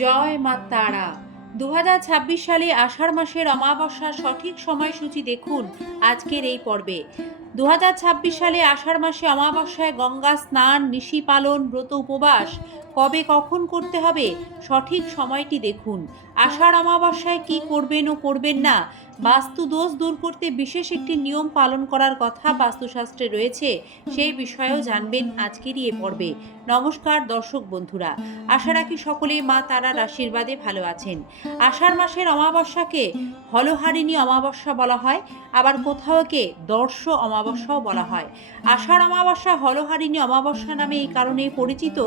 জয় মা তারা। 2026 সালে আষাঢ় মাসের অমাবস্যার সঠিক সময়সূচি দেখুন আজকের এই পর্বে। 2026 সালে আষাঢ় মাসে অমাবস্যায় গঙ্গা স্নান, নিশি পালন, ব্রত উপবাস কবে কখন করতে হবে সঠিক সময়টি দেখুন। আষাঢ় অমাবস্যায় কি করবেন ও করবেন না, বাস্তু দোষ দূর করতে বিশেষ একটি নিয়ম পালন করার কথা বাস্তুশাস্ত্রে রয়েছে, সেই বিষয়েও জানবেন আজকেরই এ পর্বে। নমস্কার দর্শক বন্ধুরা, আশা রাখি সকলে মা তারার আশীর্বাদে ভালো আছেন। আষাঢ় মাসের অমাবস্যাকে হলহারিণী অমাবস্যা বলা হয়, আবার কোথাও কে দর্শ অমাবস্যাও বলা হয়। আষাঢ় অমাবস্যা হলহারিণী অমাবস্যা নামে এই কারণেই পরিচিত,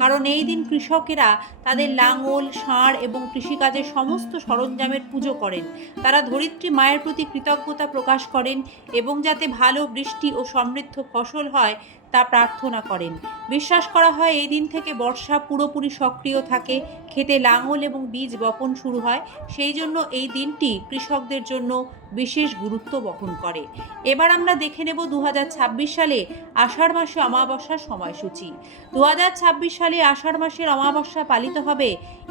কারণ এই দিন কৃষকেরা তাদের লাঙল, ষাঁড় এবং কৃষিকাজের সমস্ত সরঞ্জামের পুজো করেন। তারা ধরিত্রী মায়ের প্রতি কৃতজ্ঞতা প্রকাশ করেন এবং যাতে ভালো বৃষ্টি ও সমৃদ্ধ ফসল হয় তা প্রার্থনা করেন। বিশ্বাস করা হয় এই দিন থেকে বর্ষা পুরোপুরি সক্রিয় থাকে, খেতে লাঙল এবং বীজ বপন শুরু হয়। সেই জন্য এই দিনটি কৃষকদের জন্য বিশেষ গুরুত্ব বহন করে। এবার আমরা দেখে নেব 2026 সালে আষাঢ় মাসে অমাবস্যার সময়সূচি। 2026 সালে আষাঢ় মাসের অমাবস্যা পালিত হবে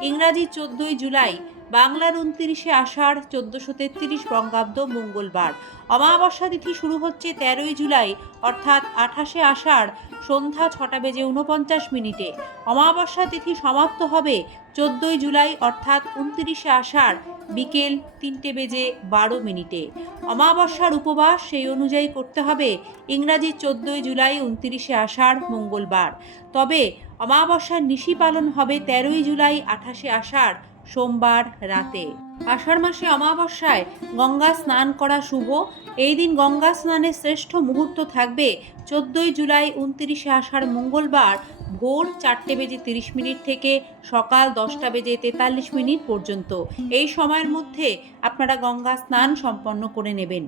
ইংরাজি 14ই জুলাই, বাংলার 29শে আষাঢ় 1433 বঙ্গাব্দ মঙ্গলবার। অমাবস্যা তিথি শুরু হচ্ছে 13ই জুলাই অর্থাৎ 28শে আষাঢ় সন্ধ্যা 6:49। অমাবস্যা তিথি সমাপ্ত হবে 14ই জুলাই অর্থাৎ 29শে আষাঢ় বিকেল 3:12। অমাবস্যার উপবাস সেই অনুযায়ী করতে হবে ইংরাজি 14ই জুলাই 29শে আষাঢ় মঙ্গলবার। তবে অমাবস্যার নিশি পালন হবে 13ই জুলাই 28শে আষাঢ় সোমবার রাতে। আষাঢ় মাসে অমাবস্যায় গঙ্গা স্নান করা শুভ। এই দিন গঙ্গা স্নানের শ্রেষ্ঠ মুহূর্ত থাকবে 14ই জুলাই 29শে আষাঢ় মঙ্গলবার ভোর 4:30 থেকে সকাল 10:43 পর্যন্ত। এই সময়ের মধ্যে আপনারা গঙ্গা স্নান সম্পন্ন করে নেবেন।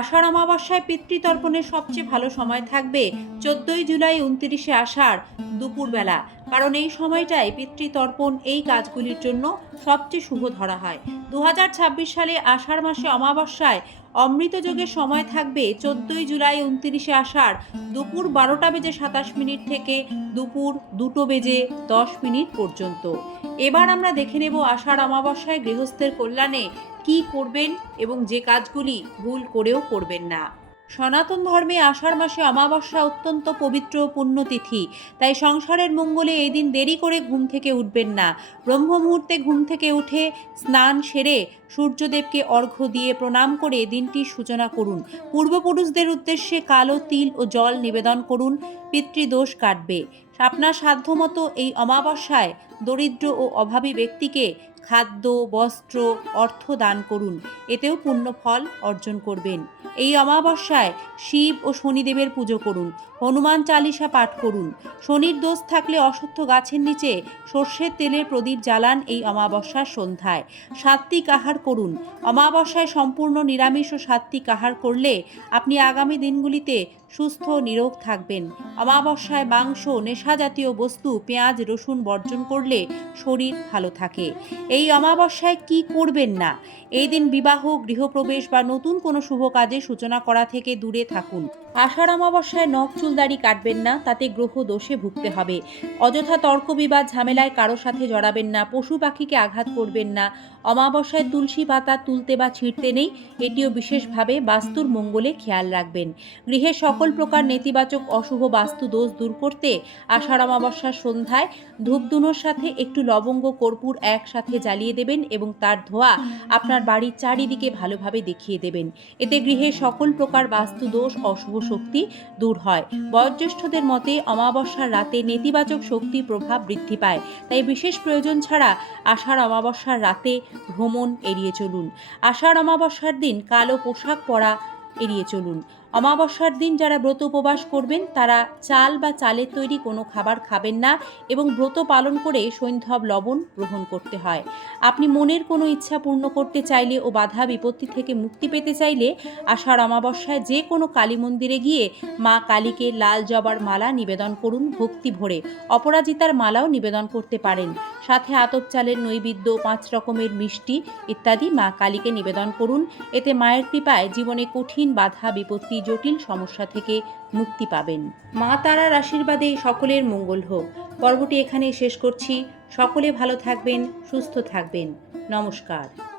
আষাঢ় অমাবস্যায় পিতৃতর্পণের সবচেয়ে ভালো সময় থাকবে 14ই জুলাই 29শে আষাঢ় দুপুরবেলা, কারণ এই সময়টাই পিতৃতর্পণ এই কাজগুলির জন্য সবচেয়ে শুভ ধরা হয়। 2026 সালে আষাঢ় মাসে অমাবস্যায় অমৃত যোগের সময় থাকবে 14ই জুলাই 29শে আষাঢ় দুপুর 12:27 থেকে দুপুর 2:10 পর্যন্ত। এবার আমরা দেখে নেব আষাঢ় অমাবস্যায় গৃহস্থের কল্যাণে কি করবেন এবং যে কাজগুলি ভুল করেও করবেন না। সনাতন ধর্মে আষাঢ় মাসে অমাবস্যা অত্যন্ত পবিত্র পুণ্যতিথি, তাই সংসারের মঙ্গলে এই দিন দেরি করে ঘুম থেকে উঠবেন না। ব্রহ্ম মুহূর্তে ঘুম থেকে উঠে স্নান সেরে সূর্যদেবকে অর্ঘ্য দিয়ে প্রণাম করে দিনটির সূচনা করুন। পূর্বপুরুষদের উদ্দেশ্যে কালো তিল ও জল নিবেদন করুন, পিতৃদোষ কাটবে। আপনার সাধ্যমতো এই অমাবস্যায় দরিদ্র ও অভাবী ব্যক্তিকে খাদ্য, বস্ত্র, অর্থ দান করুন, এতেও পুণ্য ফল অর্জন করবেন। এই অমাবস্যায় শিব ও শনিদেবের পুজো করুন, হনুমান চালিসা পাঠ করুন। শনির দোষ থাকলে অশ্বত্থ গাছের নিচে সর্ষের তেলের প্রদীপ জ্বালান এই অমাবস্যার সন্ধ্যায়। সাত্ত্বিক আহার করুন। অমাবস্যায় সম্পূর্ণ নিরামিষ ও সাত্ত্বিক আহার করলে আপনি আগামী দিনগুলিতে সুস্থ নিরোগ থাকবেন। অমাবস্যায় মাংস, নেশা জাতীয় বস্তু, পেঁয়াজ, রসুন বর্জন করলে শরীর ভালো থাকে। এই অমাবস্যায় কি করবেন না? এই দিন বিবাহ, গৃহপ্রবেশ বা নতুন কোনো শুভ কাজের সূচনা করা থেকে দূরে থাকুন। আষাঢ় অমাবস্যায় নখ চুল দাড়ি কাটবেন না, তাতে গ্রহ দোষে ভুগতে হবে। অযথা তর্ক বিবাদ ঝামেলায় কারো সাথে জড়াবেন না, পশু পাখিকে আঘাত করবেন না। অমাবস্যায় তুলসী পাতা তুলতে বা ছিঁড়তে নেই, এটিও বিশেষভাবে বাস্তুর মঙ্গলে খেয়াল রাখবেন। গৃহের সকল প্রকার নেতিবাচক অশুভ বাস্তু দোষ দূর করতে আষাঢ় অমাবস্যার সন্ধ্যায় ধূপধুনোর সাথে একটু লবঙ্গ, কর্পূর একসাথে জ্বালিয়ে দেবেন এবং তার ধোঁয়া আপনার বাড়ির চারিদিকে ভালোভাবে দেখিয়ে দেবেন। এতে গৃহের সকল প্রকার বাস্তু দোষ, অশুভ শক্তি দূর হয়। বয়োজ্যেষ্ঠদের মতে অমাবস্যার রাতে নেতিবাচক শক্তি প্রভাব বৃদ্ধি পায়, তাই বিশেষ প্রয়োজন ছাড়া আষাঢ় অমাবস্যার রাতে ভ্রমণ এড়িয়ে চলুন। আষাঢ় অমাবস্যার দিন কালো পোশাক পরা এড়িয়ে চলুন। অমাবস্যার দিন যারা ব্রত উপবাস করবেন তারা চাল বা চালের তৈরি কোনো খাবার খাবেন না এবং ব্রত পালন করে সৈন্ধব লবণ গ্রহণ করতে হয়। আপনি মনের কোনো ইচ্ছা পূর্ণ করতে চাইলে ও বাধা বিপত্তি থেকে মুক্তি পেতে চাইলে আষাঢ় অমাবস্যায় যে কোনো কালী মন্দিরে গিয়ে মা কালীকে লাল জবার মালা নিবেদন করুন ভক্তি ভরে। অপরাজিতার মালাও নিবেদন করতে পারেন। সাথে আতপ চালের নৈবেদ্য, 5 রকমের মিষ্টি ইত্যাদি মা কালীকে নিবেদন করুন। এতে মায়ের কৃপায় জীবনে কঠিন বাধা বিপত্তি, জটিল সমস্যা থেকে মুক্তি পাবেন। মা তারার আশীর্বাদে সকলের মঙ্গল হোক। পর্বটি এখানেই শেষ করছি। সকলে ভালো থাকবেন, সুস্থ থাকবেন। নমস্কার।